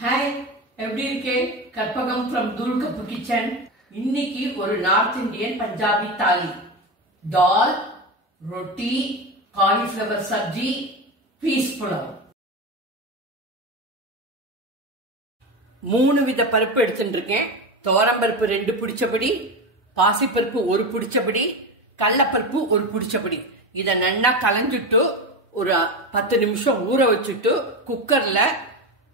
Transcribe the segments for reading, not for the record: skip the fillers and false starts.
Hi, எப்படி இருக்கே? Karpagam from தூள் கப்பு கிச்சன். இன்னைக்கு ஒரு நார்த் இந்தியன் பஞ்சாபி தாலி. தால், ரொட்டி, காலிஃபிளவர் சப்ஜி, பீஸ் புலாவ். 3 வித பருப்பு எடுத்துட்டு இருக்கேன். துவரம்பருப்பு 2 பிடிச்சபடி, பாசிப்பருப்பு 1 பிடிச்சபடி, கடலைப்பருப்பு 1 பிடிச்சபடி. இதை நல்லா கலஞ்சிட்டு ஒரு 10 நிமிஷம் ஊற வச்சுட்டு குக்கர்ல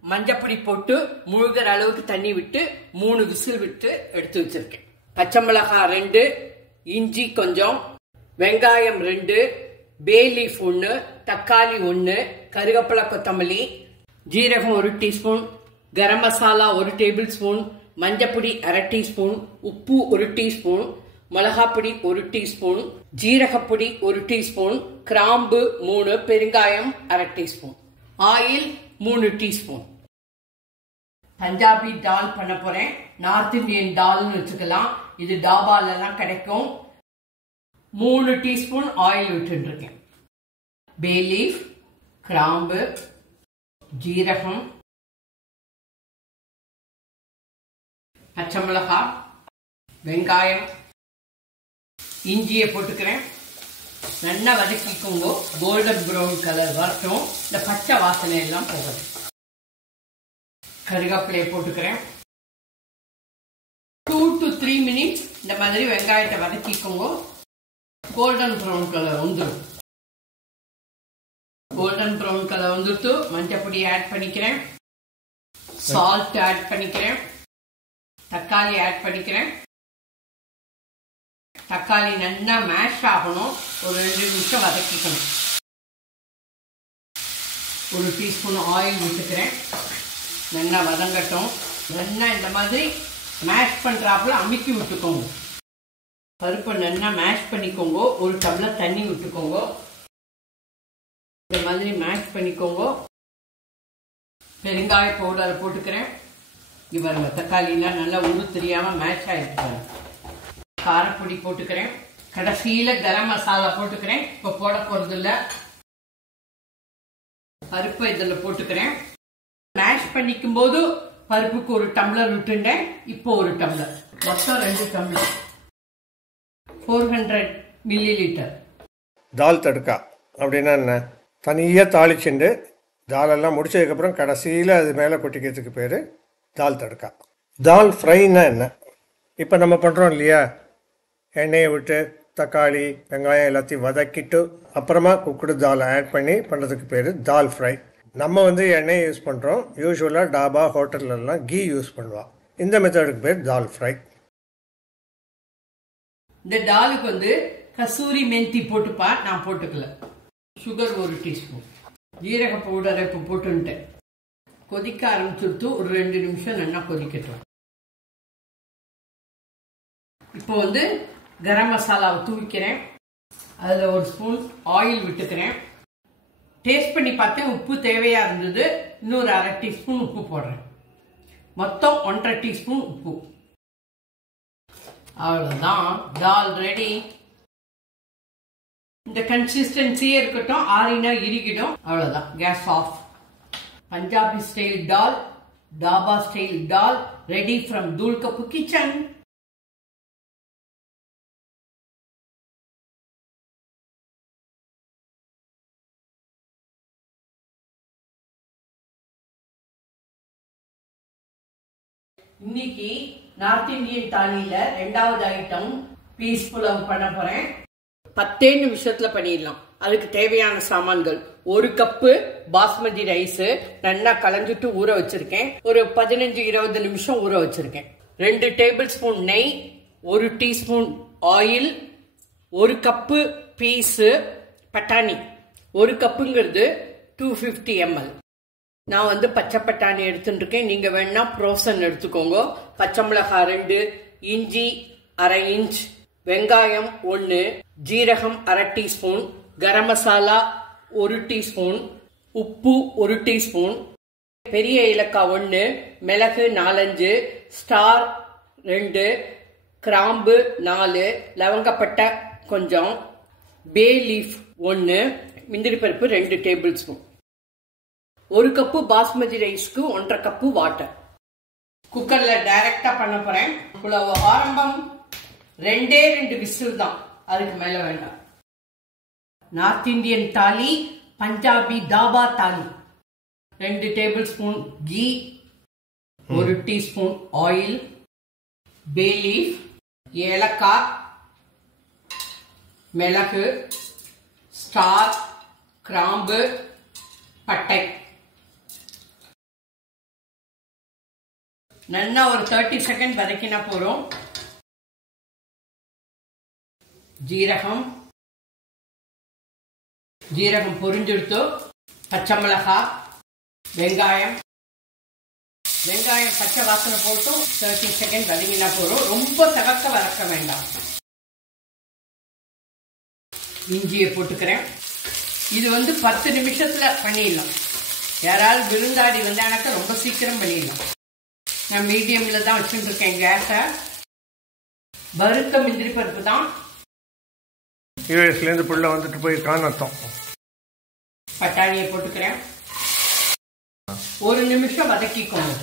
மஞ்சப்பொடி போட்டு முழுகிற அளவுக்கு தண்ணி விட்டு 3 விசில் விட்டு எடுத்து வச்சிருக்கேன். பச்சை மிளகாய் 2, இஞ்சி கொஞ்சம், வெங்காயம் 2, பே லீஃப் 1, தக்காளி 1, கருவேப்பிலை கொத்தமல்லி, ஜீரகம் 1 teaspoon, garam masala 1 table spoon, மஞ்சப்பொடி 1/2 டீஸ்பூன், உப்பு 1 டீஸ்பூன், மிளகாப்பொடி 1 டீஸ்பூன், ஜீரகப்பொடி 1 டீஸ்பூன், கிராம்பு 3, பெருங்காயம் 1/2 டீஸ்பூன், ஆயில் 3 டீஸ்பூன். பஞ்சாபி டால் பண்ண போறேன். நார்த் இந்தியன் டால்னு வச்சுக்கலாம். இது டாபால எல்லாம் கிடைக்கும். 3 டீஸ்பூன் ஆயில் விட்டு இருக்கேன். பே லீஃப், கிராம்பு, ஜீரகம், பச்சை மிளகாய், வெங்காயம், இஞ்சியை போட்டுக்கிறேன். நல்லா வதக்கிக்கோங்க. கோல்டன் ப்ரௌன் கலர் வரட்டும். இந்த பச்சை வாசனை எல்லாம் போகுது. கருவேப்பிலையை போட்டுக்கிறேன். 2 to 3 மினிட்ஸ் இந்த மாதிரி வெங்காயத்தை வதக்கிக்கோங்க. கோல்டன் ப்ரௌன் கலர் வந்துடும். கோல்டன் ப்ரௌன் கலர் வந்துட்டு மஞ்சப்பொடி ஆட் பண்ணிக்கிறேன். சால்ட் ஆட் பண்ணிக்கிறேன். தக்காளி ஆட் பண்ணிக்கிறேன். தக்காளி நல்லா மேஷ் ஆகணும். ஒரு 2 நிமிஷம் வதக்கிக்கணும். 1 டீஸ்பூன் ஆயில் விட்டுக்கிறேன். நல்லா வதங்கட்டும். நல்லா இந்த மாதிரி மேஷ் பண்றாப்புல அமுக்கி விட்டுக்கோங்க. பருப்பை நல்லா மேஷ் பண்ணிக்கோங்க. 1 டம்ளர் தண்ணி விட்டுக்கோங்க. இந்த மாதிரி மேஷ் பண்ணிக்கோங்க. பெருங்காய பவுடரை போட்டுக்கிறேன். இவருங்க தக்காளிலாம் நல்லா உரு தெரியாம மேஷ் ஆயிருக்கு. காரப்பொடி போட்டுக்கிறேன். கடைசியில கரம் மசாலா போட்டுக்கிறேன். இப்ப போட போறது இல்ல. பருப்பை இதுல போட்டுக்கிறேன். மேஷ் பண்ணிக்கும் போது பருப்புக்கு 1 டம்ளர் விட்டுட்டேன். இப்போ 1 டம்ளர், மொத்தம் 2 டம்ளர், 400 மில்லி லிட்டர். தால் தடுக்கா அப்படின்னா என்ன? தனியாக தாளிச்சுண்டு தாலெல்லாம் முடிச்சதுக்கப்புறம் கடைசியில் அது மேலே கொட்டிக்கிறதுக்கு பேர் தால் தடுக்கா. தால் ஃப்ரைன்னா என்ன? இப்போ நம்ம பண்ணுறோம் இல்லையா, எண்ணெயை விட்டு தக்காளி வெங்காயம் எல்லாத்தையும் வதக்கிட்டு அப்புறமா குக்குடு தால் ஆட் பண்ணி பண்ணுறதுக்கு பேர் தால் ஃப்ரை. நம்ம எண்ணெய் யூஸ் பண்ணுறோம். யூஸ்வலாக டாபா ஹோட்டல்லலாம் கீ யூஸ் பண்ணுவாள். இந்த மெத்தடுக்கு பேர் தால் ஃப்ரை. இந்த டாலுக்கு கசூரி மெந்தி போட்டுப்பா. நான் போட்டுக்கல. சுகர் 1 டீஸ்பூன், ஜீரக பவுடரை இப்போ போட்டுட்டேன். கொதிக்க ஆரம்பிச்சுட்டு ஒரு 2 நிமிஷம் நல்லா கொதிக்கட்டும். இப்போ கரம் மசாலாவை தூவிக்கிறேன். அதில் 1 ஸ்பூன் ஆயில் விட்டுக்கிறேன். டேஸ்ட் பண்ணி பார்த்தேன், உப்பு தேவையா இருந்தது. இன்னொரு 1/2 டீஸ்பூன் உப்பு போடுறேன். மொத்தம் 1/2 டீஸ்பூன் உப்பு. அவ்வளவுதான், தால் ரெடி. இந்த கன்சிஸ்டன்சியே இருக்கட்டும். ஆறினா இறுகிடும். அவ்வளவுதான், gas off. Punjabi style dal, dhaba style dal ready from தூள் கப்பு கிச்சன். இன்னைக்கு நார்த் இந்தியன் தாலியில 2வது ஐட்டம் பீஸ் புலாவ் பண்ண போறேன். 10 நிமிஷத்துல பண்ணிடலாம். அதுக்கு தேவையான சாமான்கள்: 1 கப்பு பாஸ்மதி ரைஸ் நல்லா கலஞ்சிட்டு ஊற வச்சிருக்கேன். ஒரு 15-20 நிமிஷம் ஊற வச்சிருக்கேன். 2 டேபிள் ஸ்பூன் நெய், 1 டீஸ்பூன் ஆயில், 1 கப்பு பீஸ் பட்டாணி. 1 கப்புங்கிறது 250 ml. நான் பச்சை பட்டாணி எடுத்துட்டு இருக்கேன். நீங்க வேணா ப்ரோசன் எடுத்துக்கோங்க. பச்சை மிளகாய் 2, இஞ்சி 1/2 இன்ச், வெங்காயம் 1, ஜீரகம் 1/2 டீஸ்பூன், கரம் மசாலா 1 டீஸ்பூன், உப்பு 1 டீஸ்பூன், பெரிய ஏலக்காய் 1, மிளகு 4-5, ஸ்டார் 2, கிராம்பு 4, லவங்கப்பட்டை கொஞ்சம், பே லீஃப் 1, முந்திரி பருப்பு 2 டேபிள் ஸ்பூன். 1 கப்பு பாஸ்மதி ரைஸ்க்கு 1.5 கப்பு வாட்டர். குக்கர்ல டைரக்டா பண்ண போறேன். புலாவ் ஆரம்பம் 2 விசில் தான், அதுக்கு மேல வேண்டாம். நார்த் இந்தியன் தாலி, Punjabi dhaba thali. 2 tablespoon ghee, 1 teaspoon oil, bay leaf, ஏலக்காய், மிளகு, ஸ்டார், கிராம்பு, பட்டை. நல்லா ஒரு 30 செகண்ட் வதக்கினா போறோம். ஜீரகம் பொரிஞ்செடுத்து, பச்சை மிளகாய், வெங்காயம் பச்சை வாசனை போட்டு 30 செகண்ட் வதங்கினா போறோம். ரொம்ப தவக்க வதக்க வேண்டாம். இஞ்சியை போட்டுக்கிறேன். இது 10 நிமிஷத்துல பண்ணிடலாம். யாராவது விருந்தாடி வந்தானாக்க ரொம்ப சீக்கிரம் பண்ணிடலாம். நான் மீடியம்ல தான் வச்சுட்டு இருக்கேன் கேஸை. வறுத்த முந்திரி பருப்பு தான். யூஎஸ்லேருந்து புள்ள வந்துட்டு போய் காணத்தோம். பட்டாணியை போட்டுக்கிறேன். 1 நிமிஷம் வதக்கிக்கோங்க.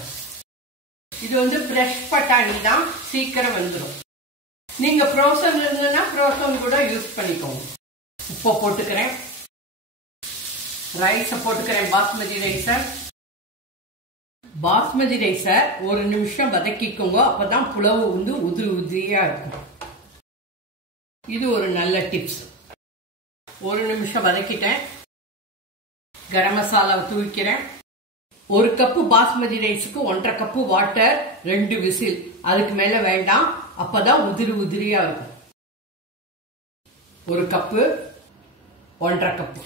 இது ஃப்ரெஷ் பட்டாணி தான், சீக்கிரம் வந்துடும். நீங்க ஃப்ரோசன் இருந்ததுன்னா ஃப்ரோசன் கூட யூஸ் பண்ணிக்கோங்க. உப்பு போட்டுக்கிறேன். ரைஸை போட்டுக்கிறேன். பாஸ்மதி ரைஸை 1 நிமிஷம் வதக்கிக்கோங்க. அப்பதான் புலவு உதிரியா இருக்கும். இது ஒரு நல்ல டிப்ஸ். 1 நிமிஷம் வதக்கிட்டேன். கரம் மசாலாவை தூக்கிறேன். 1 கப்பு பாஸ்மதி ரைஸுக்கு 1.5 கப்பு வாட்டர், 2 விசில். அதுக்கு மேல வேண்டாம், அப்பதான் உதிரியா இருக்கும். 1 கப்பு, 1.5 கப்பு.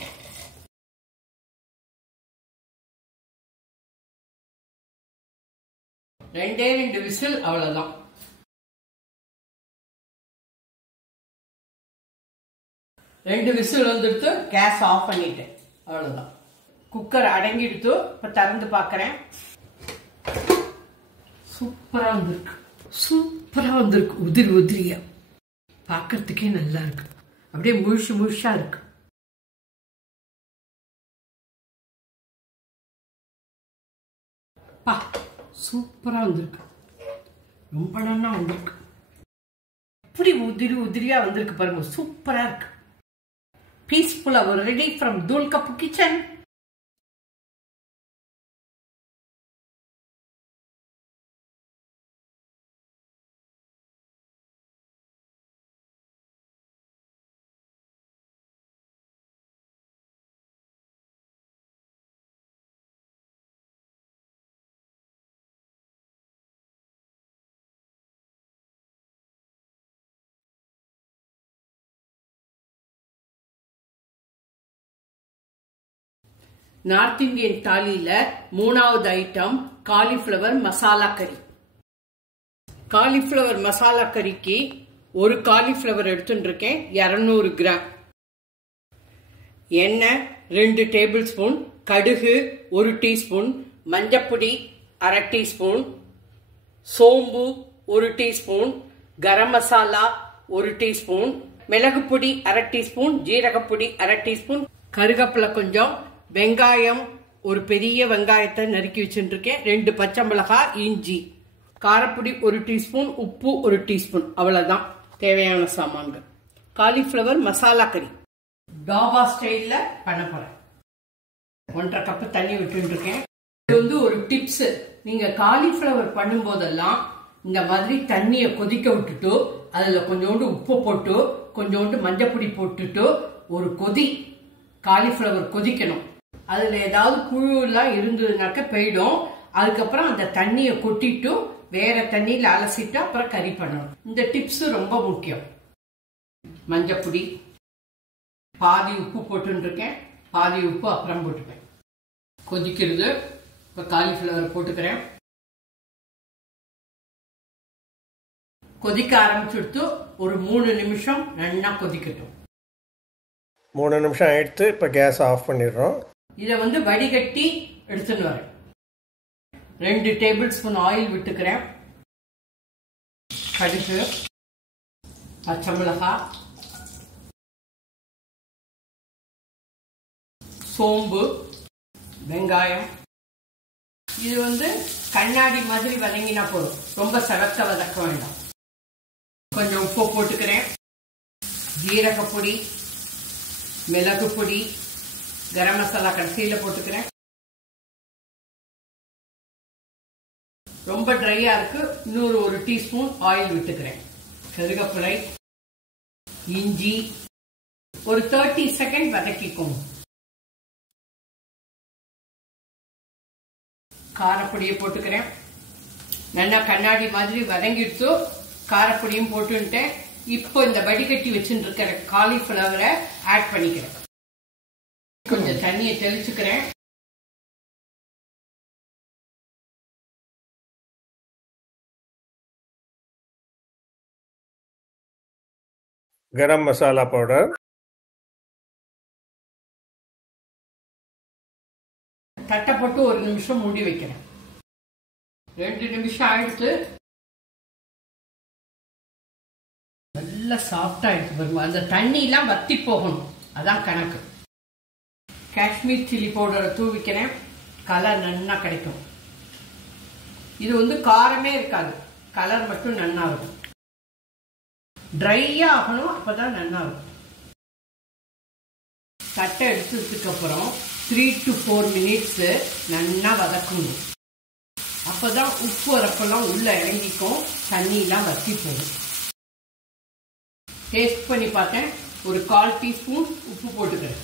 ரெண்டே விசில், அவ்வளவுதான். ரெண்டு விசில் வந்துடுத்து, கேஸ் ஆஃப் பண்ணிட்டேன். அவ்வளவுதான். குக்கர் அடங்கிடுத்து. இப்ப திறந்து பாக்கிறேன். சூப்பரா வந்திருக்கு. உதிரியா பாக்கிறதுக்கே நல்லா இருக்கு. அப்படியே முழுசா இருக்கு. சூப்பரா வந்திருக்கு. ரொம்ப நல்லா வந்திருக்கு. இப்படி உதிரியா வந்திருக்கு பாருங்க. சூப்பரா இருக்கு. பீஸ்ஃபுல்லா ரெடி ஃப்ரம் தூள் கப்பு கிச்சன். நார்த் இந்தியன் தாலியில 3வது ஐட்டம் காலிஃபிளவர் மசாலா கறி. காலிஃபிளவர் மசாலா கறிக்கு 1 காலிஃபிளவர் எடுத்துட்டு இருக்கேன். 200 கிராம் எண்ணெய், 2 டேபிள் ஸ்பூன் கடுகு, 1 டீஸ்பூன் மஞ்சப்பொடி, 1/2 டீஸ்பூன் சோம்பு, 1 டீஸ்பூன் கரம் மசாலா, 1 டீஸ்பூன் மிளகு பொடி, 1/2 டீஸ்பூன் ஜீரகப்பொடி, 1/2 டீஸ்பூன் கருவேப்பிலை கொஞ்சம், வெங்காயம், ஒரு பெரிய வெங்காயத்தை நறுக்கி வச்சுட்டு இருக்கேன், 2 பச்சை மிளகாய், இஞ்சி, காரப்பொடி 1 டீஸ்பூன், உப்பு 1 டீஸ்பூன். அவ்வளவுதான் தேவையான சாமான்கள். காலிஃபிளவர் மசாலா கறி டாபா ஸ்டைல்ல பண்ண போறேன். 1.5 கப்பு தண்ணி விட்டு இருக்கேன். இது ஒரு டிப்ஸ். நீங்க காலிஃபிளவர் பண்ணும் போதெல்லாம் இந்த மாதிரி தண்ணியை கொதிக்க விட்டுட்டு அதுல கொஞ்சோண்டு உப்பு போட்டு கொஞ்சோண்டு மஞ்சப்பொடி போட்டுட்டு ஒரு கொதி காலிஃபிளவர் கொதிக்கணும். அதுல ஏதாவது புழு எல்லாம் இருந்ததுனாக்க போயிடும். அதுக்கப்புறம் அந்த தண்ணியை கொட்டிட்டு வேற தண்ணியில அலசிட்டு அப்புறம் கறி பண்ணணும். இந்த டிப்ஸ் ரொம்ப முக்கியம். மஞ்சப்பொடி, பாதி உப்பு போட்டு இருக்கேன், பாதி உப்பு அப்புறம் போட்டுப்பேன். கொதிக்கிறது. இப்ப காலிஃபிளவர் போட்டுக்கிறேன். கொதிக்க ஆரம்பிச்சுடுத்து ஒரு 3 நிமிஷம் நல்லா கொதிக்கட்டும். 3 நிமிஷம் ஆயிடுத்து. இப்போ கேஸ் ஆஃப் பண்ணிடுறோம். இதை வடிகட்டி எடுத்துன்னு வரேன். 2 டேபிள் ஸ்பூன் ஆயில் விட்டுக்கிறேன். கடுகு, பச்சை மிளகாய், சோம்பு, வெங்காயம், இது வந்து கண்ணாடி மாதிரி வதங்கினா போதும், ரொம்ப செவக்க வதக்க வேண்டாம். கொஞ்சம் உப்பு போட்டுக்கிறேன், ஜீரகப்பொடி, மிளகு பொடி, கரம் மசாலா கடைசியில் போட்டுக்கிறேன். ரொம்ப ட்ரையா இருக்கு, இன்னொரு 1 டீஸ்பூன் ஆயில் விட்டுக்கிறேன். கருவேப்பிலை, இஞ்சி ஒரு 30 செகண்ட் வதக்கிக்கோங்க. காரப்பொடியை போட்டுக்கிறேன். நல்லா கண்ணாடி மாதிரி வதங்கிடுத்து காரப்பொடியும் போட்டுட்டேன். இப்போ இந்த வடிகட்டி வச்சுட்டு இருக்கிற காலிஃபிளவரை ஆட் பண்ணிக்கிறேன். கொஞ்சம் தண்ணியை தெளிச்சுக்கிறேன். கரம் மசாலா பவுடர், தட்டை போட்டு 1 நிமிஷம் மூடி வைக்கிறேன். 2 நிமிஷம் ஆயிடுத்து. நல்லா சாஃப்டா ஆயிடுச்சு பாருங்க. அந்த தண்ணி எல்லாம் வத்தி போகணும், அதான் கணக்கு. காஷ்மீர் சில்லி பவுடரை தூவிக்கிறேன், கலர் நன்னா கிடைக்கும். இது வந்து காரமே இருக்காது, கலர் மட்டும் நன்னா இருக்கும். ட்ரையா ஆகணும், அப்பதான் நன்னா இருக்கும். தட்டை எடுத்ததுக்கு அப்புறம் 3 to 4 மினிட்ஸ் நல்லா வதக்கணும். அப்பதான் உப்பு உரப்பெல்லாம் உள்ள இறங்கிக்கும், தண்ணி எல்லாம் வத்தி போகும். டேஸ்ட் பண்ணி பார்த்தேன், ஒரு 1/4 டீஸ்பூன் உப்பு போட்டுக்கிறேன்.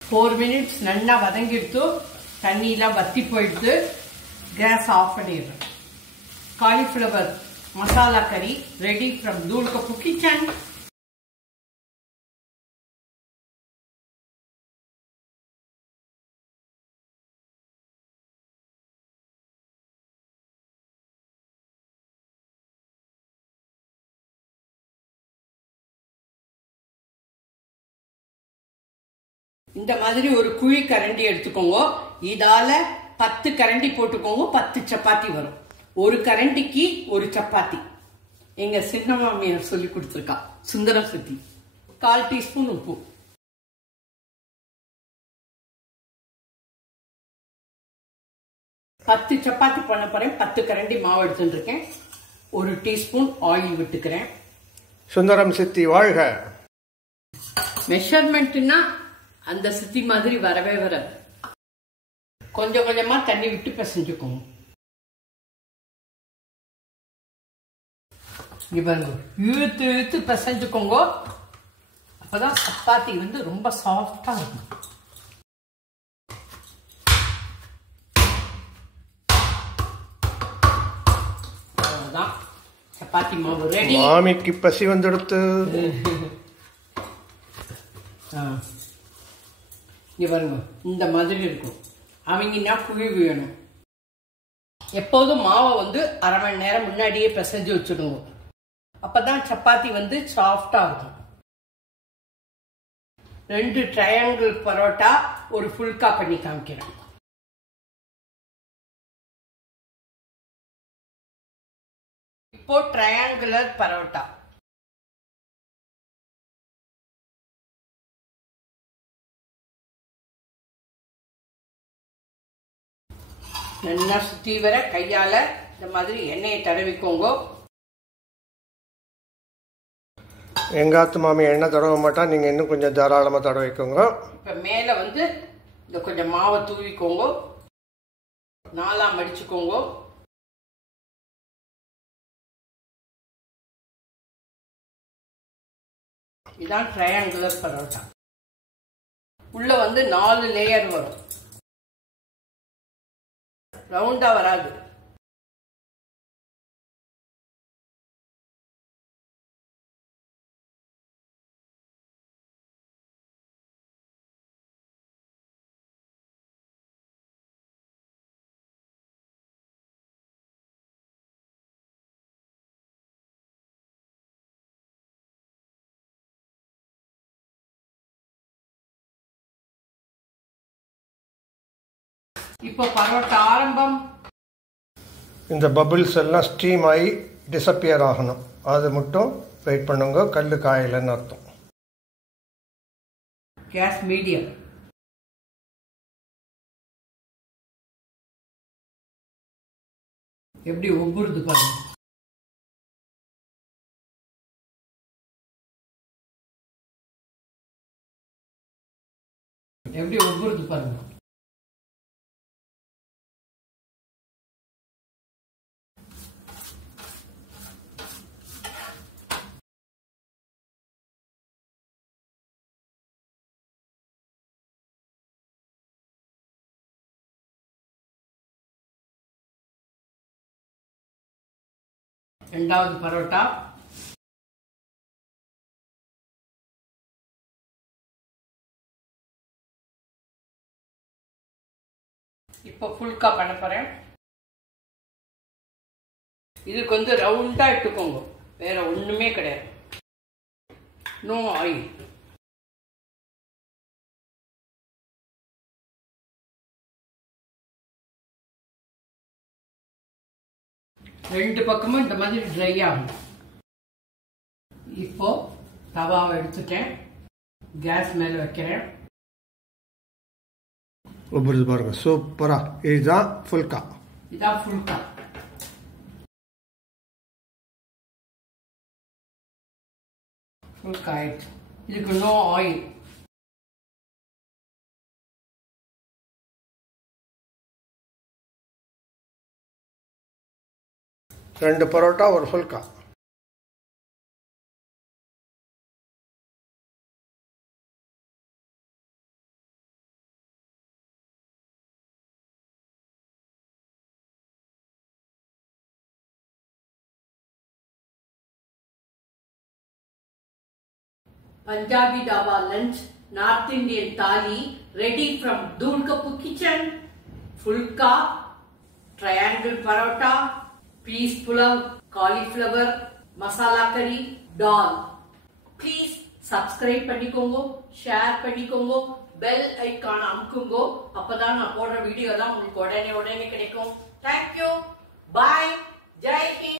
ஃபோர் மினிட்ஸ் நல்லா வதங்கிடுத்து, தண்ணி எல்லாம் வத்தி போயிடுத்து. கேஸ் ஆஃப் பண்ணிடுறேன். காலிஃபிளவர் மசாலா கறி ரெடி ஃப்ரம் தூள் கப்பு கிச்சன். இந்த மாதிரி ஒரு குழி கரண்டி எடுத்துக்கோங்க. இதால 10 கரண்டி போட்டுக்கோங்க, 10 சப்பாத்தி வரும். ஒரு கரண்டிக்கு 1 சப்பாத்தி. எங்க சின்ன மாமியார் சொல்லி கொடுத்துருக்கா, சுந்தரம் சுத்தி. 1/4 டீஸ்பூன் உப்பு. பத்து சப்பாத்தி பண்ண போறேன். 10 கரண்டி மாவு எடுத்துட்டு இருக்கேன். 1 டீஸ்பூன் ஆயில் விட்டுக்கிறேன். சுந்தரம் சித்தி வாழ்க. மெஷர்மெண்ட்னா அந்த சித்தி மாதிரி வரவே வராது. கொஞ்சம் கொஞ்சமா தண்ணி விட்டு பிசைஞ்சுக்கோங்க. இழுத்து இழுத்து பிசைஞ்சுக்கோங்க, அப்பதான் சப்பாத்தி வந்து ரொம்ப சாஃப்டா இருக்கும். அவ்வளவுதான், சப்பாத்தி மாவு ரெடி. மாமிக்கு பசி வந்துடுத்து. இங்க பாருங்க, இந்த மாதிரி இருக்கும். அவங்கன்னா புழி வேணும். எப்போதும் மாவை வந்து 1/2 மணி நேரம் முன்னாடியே பிசைஞ்சு வச்சுடுங்க, அப்பதான் சப்பாத்தி வந்து சாஃப்டா இருக்கும். 2 ட்ரையாங்கிள் பரோட்டா ஒரு ஃபுல்கா பண்ணி காமிக்கிறேன். இப்போ ட்ரையாங்குலர் பரோட்டா. நல்லா சுத்தி வர கையால இந்த மாதிரி எண்ணெயை தடவிக்கோங்க. எங்காத்து மாமி எண்ணெய் தடவ மாட்டா, நீங்க இன்னும் கொஞ்சம் தாராளமா தடவிக்கோங்க. இப்ப மேல வந்து இந்த கொஞ்சம் மாவை தூவிக்கோங்க, 4ஆ மடிச்சுக்கோங்க. இதான் ட்ரையாங்குலர் பரோட்டா. உள்ள வந்து 4 லேயர் வரும், ரவுண்டா வராது. இப்போ பரோட்டா ஆரம்பம். இந்த பபிள்ஸ் எல்லாம் ஸ்டீம் ஆகி டிஸப்பியர் ஆகணும், அது மட்டும் வெயிட் பண்ணுங்க. கல் காயலைன்னு அர்த்தம். Gas medium. எப்படி ஒவ்வொருது பாருங்க. எப்படி ஒவ்வொருது பாருங்க. ரெண்டாவது பரோட்டா. இப்போ ஃபுல்கா பண்ண போறேன். இதுக்கு வந்து ரவுண்டா எடுத்துக்கோங்க, வேற ஒண்ணுமே கிடையாது. No oil. ரெண்டு பக்கமும் இந்த மாதிரி ட்ரை ஆகும். இப்போ தவாவை எடுத்துட்டேன், கேஸ் மேல வைக்கிறேன். ஒவ்வொரு பாருங்க, சூப்பரா. இதுதான் ஃபுல்கா. இதான் ஃபுல்கா. ஃபுல்கா ஆயிடுச்சு. இதுக்கு நோ ஆயில். ரெண்டு பரோட்டா, ஒரு phulka. Punjabi dhaba lunch, north Indian थाली रेडी फ्रॉम दूध कप किचन. फुल्का, triangle parotta, piece pulao, cauliflower, मसाला करी, दाल. प्लीज सब्सक्राइब பண்ணிக்கோங்க, ஷேர் பண்ணிக்கோங்க, பெல் ஐகான் அமுக்குங்க. அப்பதான் நான் போடுற வீடியோ எல்லாம் உங்களுக்கு உடனே கிடைக்கும். Thank you. Bye. Jai Hind.